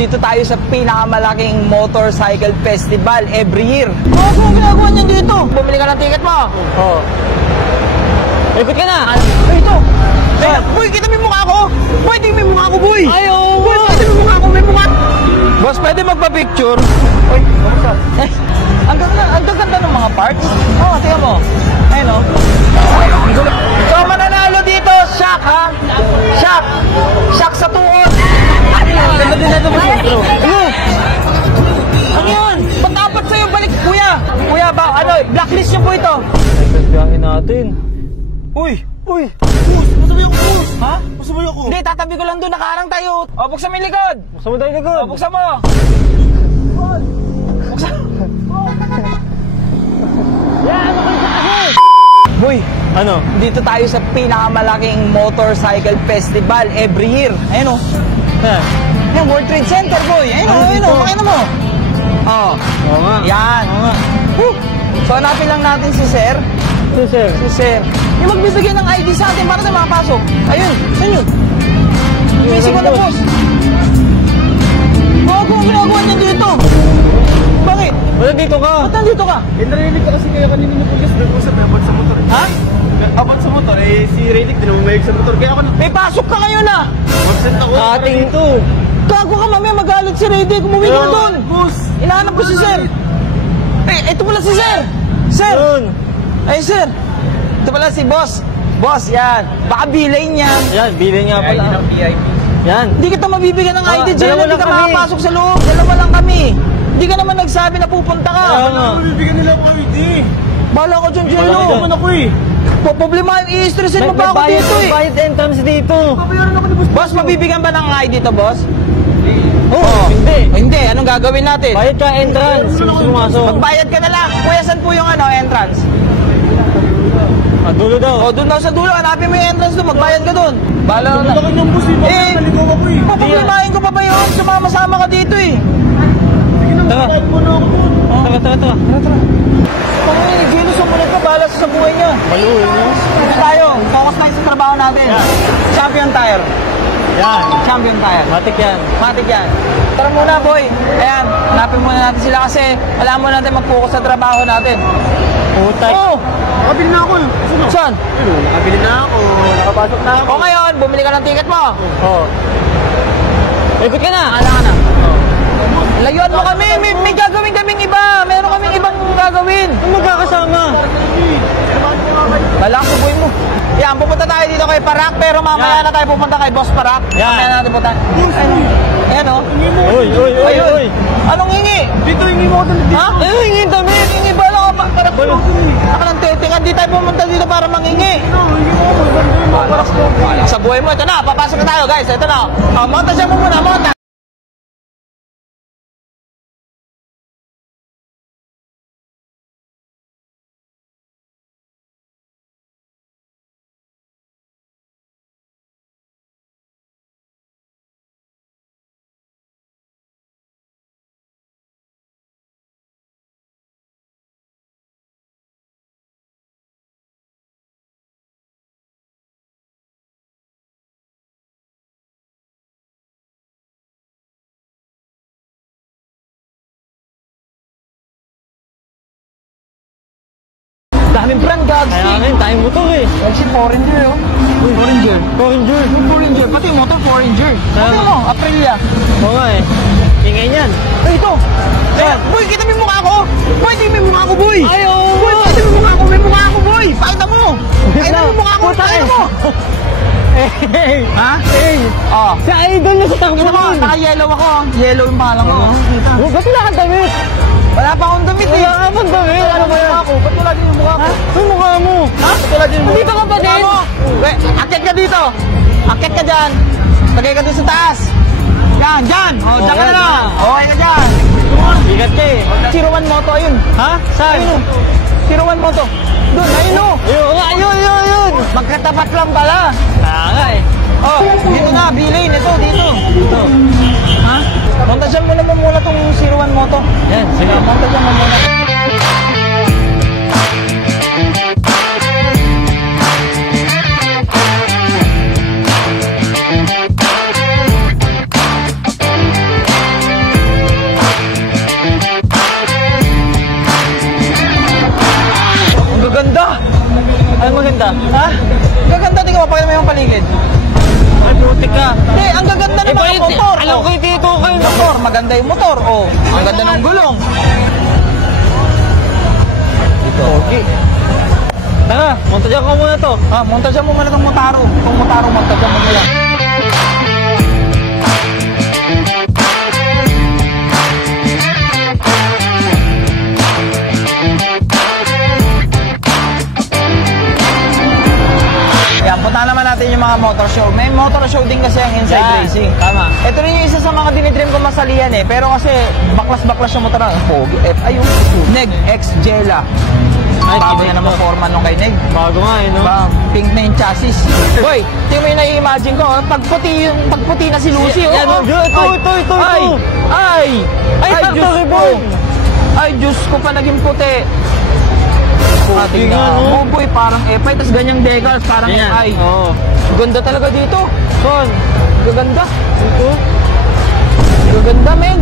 Dito tayo sa pinakamalaking motorcycle festival every year. Ano ginagawa niyan dito? Bumili ka ng ticket mo? Oo. Ikot ka na. Ito. Boy, kita mo yung mukha ko. Boy, tingin mo yung mukha ko, boy. Ayaw. Boy, kita mo yung mukha ko. May mukha. Boss, pwede magpa-picture? Uy, kamusta? Ang gaganda ng mga parts. Oo, tingnan mo. Ayun, o. So, mananalo dito, shock, ha? Shock. Shock sa tuon. Ganda din na ito, boss. Ano yun? Ba't dapat sa'yo balik, kuya? Kuya, blacklist niyo po ito. Pagbiyahin natin. Uy! Uy! Masabay ako, boss! Ha? Masabay ako! Hindi, tatabi ko lang doon, nakaharang tayo. O, buksan mo yung likod! Buksan mo tayo likod! O, buksan mo! Buksan! Yan! Ano kayo sa akin? Boy! Ano? Dito tayo sa pinakamalaking motorcycle festival every year. Ayun o. Yan! Yan, World Trade Center, boy! Ayun o, ayun o, makina mo! Oo. Oo nga. Yan! Oo nga. So, hanapin lang natin si Sir. Si Sir? Si Sir. Yung magbibigay ng ID sa atin para tayo makapasok. Ayun, saan yun? Busy ko na, boss. Bago ang ginagawa niya dito. Bakit? Wala dito ka. Ba't nandito ka? Narinig ka kasi kaya kanina ni Pulis doon ko sa abot sa motor. Ha? Abot sa motor, si Redick din mo mayag sa motor. Kaya ako May pasok ka ngayon ah. Absent ako. Ating ito. Gago ka, mamaya magalit si Redick. Umuwi ka na doon. Boss. Inahanap ko si Sir. Ito pala si Sir. Sir. Doon. Ay, Sir. Ito pala si Boss. Boss, yan. Baka bilay niya. Yan, bilay nga pala. Yan. Hindi kita mabibigyan ng ID, Jen. Dalawa Hindi lang ka kami. makapasok sa loob. Dalawa lang kami. Hindi ka naman nagsabi na pupunta ka. Mabibigyan nila ako ID. Bahala ko dyan, Jen. Wala naman ako eh. Problema, i-stressin mo pa ako dito eh. May bayad entrance dito. Papayaran ako ni Boss. Boss, mabibigyan ba ng ID to, boss? Oo. Hindi. Hindi, anong gagawin natin? Bayad ka entrance. Sumasok. Magbayad ka na lang. Kuya, saan po yung entrance? Dulo daw. O, doon daw sa dulo. Hanapin mo yung entrance doon. Magbayad ka doon. Bahala na. Pumunta ka ng bus eh. Eh, Naligaw ako eh. papaglimahin ko pa ba yun? Sumama-sama ka dito eh. Sige na, magbayad mo na ako doon. Tara. Pangin, Gino, sumunod ka. Bahala sa buhay niya. Maluhin mo. Dito tayo. Focus tayo sa trabaho natin. Champion tire. Yan. Champion tire. Matik yan. Matik yan. Tara muna, boy. Ayan, hanapin muna natin sila kasi alam mo natin mag-focus sa trabaho natin. Putak. Oo. Nakabili na ako. Saan? Nakabili na ako. Nakapasok na ako. O ngayon, bumili ka ng ticket mo. Oo. Ikot ka na. Ala ka na. Layuan mo kami. May gagawin kaming iba. Meron kaming ibang gagawin. Ano magkakasama? Bala ko, boy mo. Yan, pupunta tayo dito kay Parak, pero mamaya na tayo pupunta kay Boss Parak. Yan. Mamaya na natin pupunta. Ayan o. Uy. Ayun. Anong hingi? Dito hingi mo ako dito. Ha? Hingi damit. Hingi ba lang ka pa? Nakalantitingan, di tayo pumunta dito para manghingi. Sa buhay mo, ito na. Papasok na tayo, guys. Ito na. Monta siya mo muna. Monta. Daming brand, gags. Kaya nga, tayo motor eh. Si Foreigner, oh. Foreigner. Yung Foreigner. Pati yung motor, Foreigner. Pati mo, Aprilia. Oo nga eh. Ingay niyan. Ay, ito. Boy, kita mo yung mukha ko. Boy, tingin mo yung mukha ko, boy. Ay, oo. Boy, kita mo yung mukha ko. May mukha ko, boy. Pakita mo. Pakita mo yung mukha ko. Pakita mo. Ha? Oh. Sa idol na sa takbo Ito mo, mo. naka-yellow ako. Yellow yung pangalan ko. Kita. Ba't wala kang damit? Wala pa akong damit eh. Wala ka bang damit? Ano ba yan? Ba't wala din yung mukha ko? Ano mukha mo? Ha? Ba't wala din yung mukha ko? Dito ka pa din? Akit ka dito. Akit ka dyan. Tagay ka doon sa taas. Yan, dyan. O, dyan ka na lang. Okay ka dyan. Bigat ka eh. 01 Moto, ayun. Ha? Saan? Ayun o. 01 Moto. Doon, ayun o. Ayun. Magkatapat lang pala. Kaya nga eh. Oh, dito na, bilay nito, dito. Ha? Montasyan mo naman muna tong 01 Moto. Yan, sige. Montasyan mo muna. dito kayo motor. Maganda yung motor. Oh, ang ganda ng gulong. Ito. Okay. Tara, montajan ko muna to. Montajan mo muna itong Motaro. Itong Motaro, montajan mo muna. Yan, punta naman natin yung mga motor show. May motor show din kasi ang Inside Racing. Tama. Ito rin yung isa sa mga dinidream ko masalihan eh. Pero kasi baklas-baklas yung motor ng Pogi. Ayun, Neg X Jella. Bago yan naman forma nung kay Neg. Bago nga, no? Pink na yung chassis. Boy, tingnan mo yung nai-imagine ko. Pagputi na si Lucy. Yan, ito. Ay, Diyos ko. Ay, Diyos ko pa naging puti. Puti nga, no? Boy, parang F5, tapos ganyang decals, parang FI. Oo. Ganda talaga dito. Son, Gaganda. ito. Gaganda, men.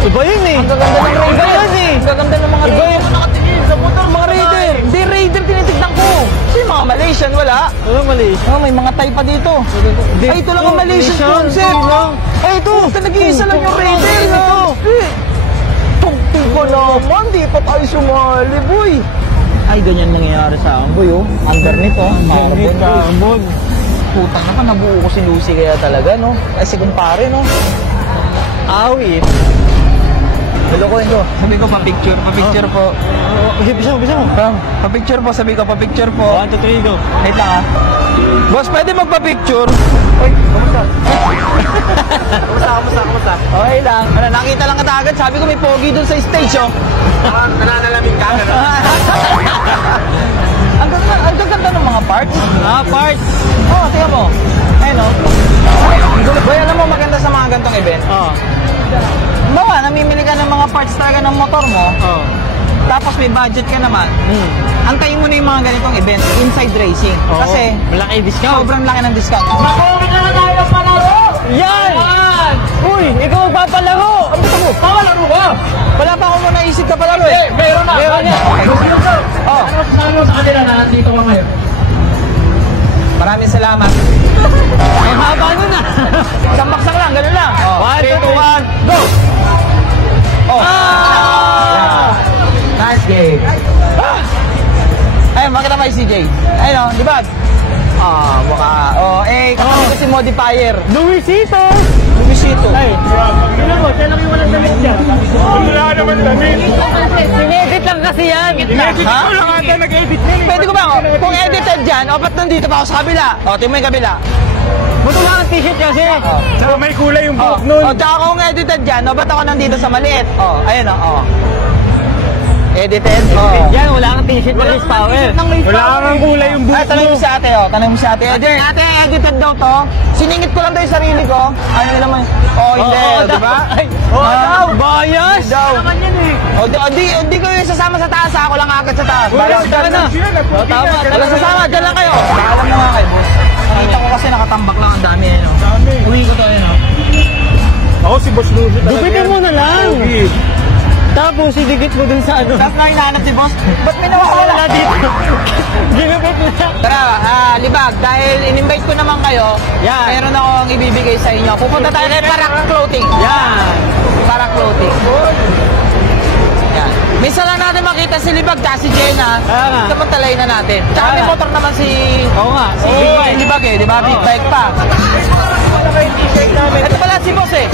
Iba yun eh. Ang gaganda ng Raider. Iba yan eh. Ang gaganda ng mga Iba Raider. yung nakatingin sa motor. Mga Raider. Hindi, Raider tinitignan ko. Kasi yung mga Malaysian, wala. Wala mali. May mga type pa dito. Ay, ito lang ang Malaysian concept. Ay, ito. Nag-iisa lang yung Raider. Ito. Tugtog ko naman. Di pa tayo sumali, boy. Ay, ganyan nangyayari sa akin, boy, oh. Underneath, oh. Carbon. Putang na pa, nabuo ko si Lucy kaya talaga, no? Ay, si kumpare, no? Awit. Nalukuhin ko. Sabi ko, pa-picture po. Bisa mo. Pa-picture po, sabi ko, pa-picture po. 1, 2, 3, go. Wait lang, ah. Boss, pwede magpa-picture? Uy, kamusta? Kamusta? Okay lang. Ano, nakita lang kita agad. Sabi ko, may pogi dun sa stage, oh. Nananalamin ka, gano'n? Ang gaganda ng mga parts. Parts. Oo, tingnan mo. Ayun, oh. Boy, alam mo, maganda sa mga gantong event. Oo. Bawa, namimili ka ng mga parts talaga ng motor mo. Oo. Tapos may budget ka naman. Antayin mo na yung mga ganitong event, Inside Racing. Oo. Kasi, malaki discount. sobrang laki ng discount. Makuha na tayo ng palaro! Yan! Uy, ikaw magpapalaro! Ano gusto mo? Papalaro ka! Wala pa ako muna naisip ka palaro eh. Meron na! Meron na. Oh. Ano sasabi mo sa kanila na nandito ka ngayon? Maraming salamat. Ay, haba nun ah! Isang baksak lang, ganun lang. Oh. 1, 2, 1, go! Oh. Nice game. Ayun, makita ba yung CJ? Ayun o, di ba? Mukha. Kasama ko si Modifier. Luisito! Luisito. Ay, sino mo? Siya lang yung walang damit niya. Wala naman damit. Sinedit lang kasi yan. Sinedit Ha? ko lang ata nag-edit niya. Pwede ko ba? Kung edited dyan, ba't nandito pa ako sa kabila? Tingnan mo yung kabila. Matula ang t-shirt kasi. May kulay yung buhok nun. Tsaka kung edited dyan, ba't ako nandito sa maliit? Ayun o. Edited? Yan, wala kang t-shirt na Race Power. Wala kang kulay yung buhok Tanong mo si ate, tanong mo si ate. Ate, edited daw to. Siningit ko lang daw yung sarili ko. Ano naman? Hindi, di ba? Daw! Bias! Daw. Naman yan eh. Hindi ko yung sasama sa taas, ako lang agad sa taas. Tara na. Tama, Wala sasama, dyan lang kayo. Alam mo nga kayo, boss. Nakita ko kasi nakatambak lang ang dami, no? Uwi ko to, no? Ako si Boss Lucy talaga. Dupitin mo na lang. Tapos idikit mo dun sa ano. Tapos na hinahanap si boss. Ba't may nawawala dito? Ginupit na. Tara, Libag, dahil in-invite ko naman kayo, meron akong ibibigay sa inyo. Pupunta tayo kay Parak Clothing. Parak Clothing. Yan. Minsan lang natin makita si Libag at si Jenna. Samantalay na natin. Tsaka may motor naman si... Oo nga. Si Libag eh, di ba? Big bike pa. Ito pala si boss eh.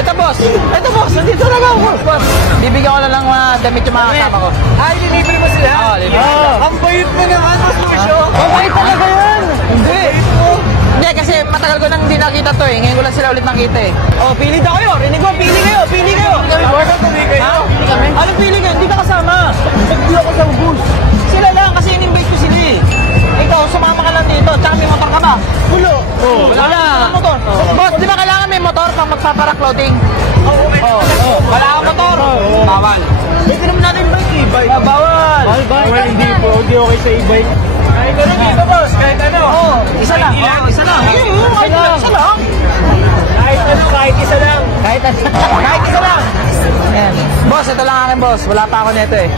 Ito boss. Ito boss. Nandito na ako. Boss. Bibigyan ko na lang mga damit yung mga kasama ko. Lilibre mo sila? Oo, libre. Ang bayit mo naman, Boss Lucio. Ang bayit talaga yan. Hindi. Hindi, kasi matagal ko nang hindi nakita to eh. Ngayon ko lang sila ulit nakita eh. Pili daw kayo. Rinig ko, pili kayo. Pili kayo. Ano pili kayo? Hindi ka kasama. Hindi ako sa bus. Sila lang kasi in-invite ko sila eh. Ikaw, sumama ka lang dito. Tsaka may motor ka ba? Wala. Wala. Motor. Boss, di ba kailangan may motor pang magpapara clothing? Wala kang motor. Bawal. Pwede naman natin bike e-bike. Bawal. Well, hindi po. Hindi okay sa e-bike. Kahit ano dito, boss. Kahit ano. Isa lang. Isa lang. Isa lang. Kahit ano, kahit isa lang. Kahit isa lang. Ayan. Boss, ito lang aking boss. Wala pa ako nito eh.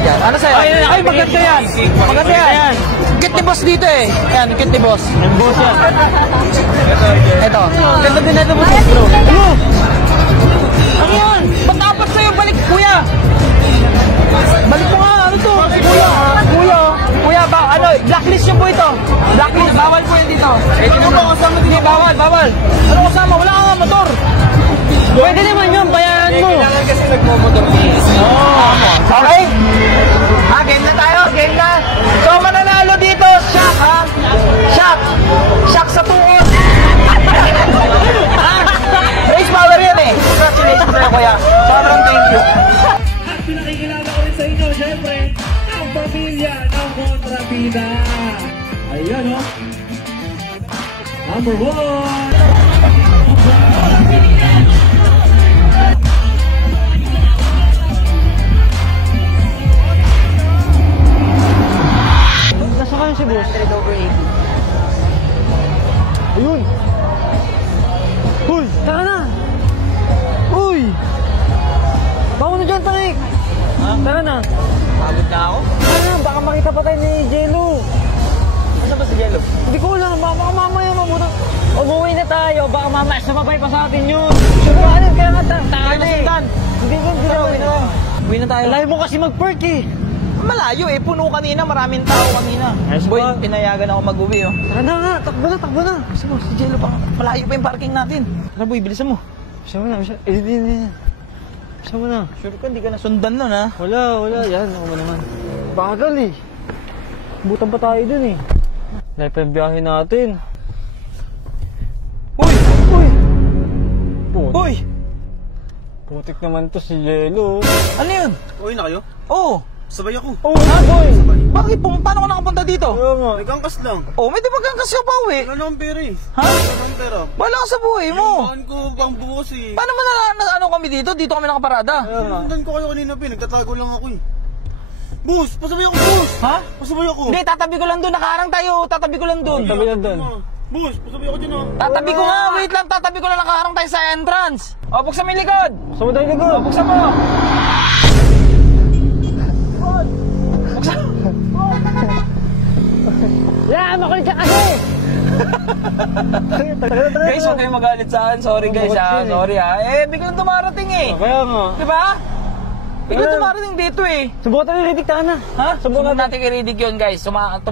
Yan. Ano sa'yo? Ay, maganda yan. Maganda yan. Kit ni boss dito eh. Yan, kit ni boss. Ang boss yan. Ito. Ganda din ito boss. Bro. Ano? Ano yan? Ba't apat sa'yo? Balik, kuya. Balik mo nga. Ano to? Kuya. Kuya, ano? Blacklist yung po ito. Blacklist. Bawal po yun dito. Hindi, bawal. Ano kasama? Wala ka nga motor. Pwede naman yun, bayaran mo. Kailangan kasi nagmo-motor. Okay? Game na tayo, game na. So, mananalo dito, Shaq, ha? Shaq sa tuon. Race power yan eh. Congratulations sa'yo, kuya. Sobrang thank you. At pinakikilala ko rin sa inyo, syempre, ang pamilya ng Kontrabida. Ayan, oh. Number 1. Nasaan si boss? 100 over 80. Ayun! Uy! Tara na! Uy! Bago na dyan, Tarik! Tara na! Pagod na ako. Tara na! Baka makita pa tayo ni Jello! Ano ba si Jello? Hindi ko alam! Baka mamaya mabuto! Umuwi na tayo! Baka mamaya sumabay pa sa atin yun! Sure ba? Kaya nga tayo eh! Hindi ko Uwi na tayo. Layo mo kasi mag-perk eh! Malayo eh. Puno kanina. Maraming tao kanina. Ayos Boy, ba? pinayagan ako mag-uwi oh. Tara na nga! Takbo na! Gusto mo, si Jello pa. Malayo pa yung parking natin. Tara boy, bilisan mo. Bisa mo na! Hindi. Bisa mo na! Sure ka, hindi ka nasundan nun ha? Wala. Yan, ako naman. Bagal eh. Butan pa tayo dun eh. Dahil pa yung biyahe natin. Uy! Putik. Uy! Putik naman to si Jello. Ano yun? Uy na kayo? Oo. Sabay ako. Oh, boy! Bakit? Paano ka nakapunta dito? Oo nga. Nagangkas lang. Oh, may di magkangkas ka pa uwi. Wala na akong pera eh. Ha? Wala na akong pera. Wala ka sa buhay mo. Bahan ko pang bukas eh. Paano mo ano kami dito? Dito kami nakaparada. Sinundan ko kayo kanina pa eh. Nagtatago lang ako eh. Boss! Pasabay ako, boss! Ha? Pasabay ako! Hindi, tatabi ko lang doon. Nakaharang tayo. Tatabi ko lang doon. Tabi lang doon. Boss! Pasabay ako dyan ah! Tatabi ko nga. Wait lang. Tatabi ko lang. Nakaharang tayo sa entrance. O, buksan mo yung likod. Sa mo tayo O, likod. buksan mo. Buksan. Yeah, makulit ka kasi! Guys, huwag kayong magalit sa akin. Sorry guys ha. Sorry ha. Eh, biglang dumarating eh. Kaya nga. Diba? Biglang dumarating dito eh. Subukan tayo ridik, tara na. Ha? Subukan natin i-redig yun guys. Tumakas.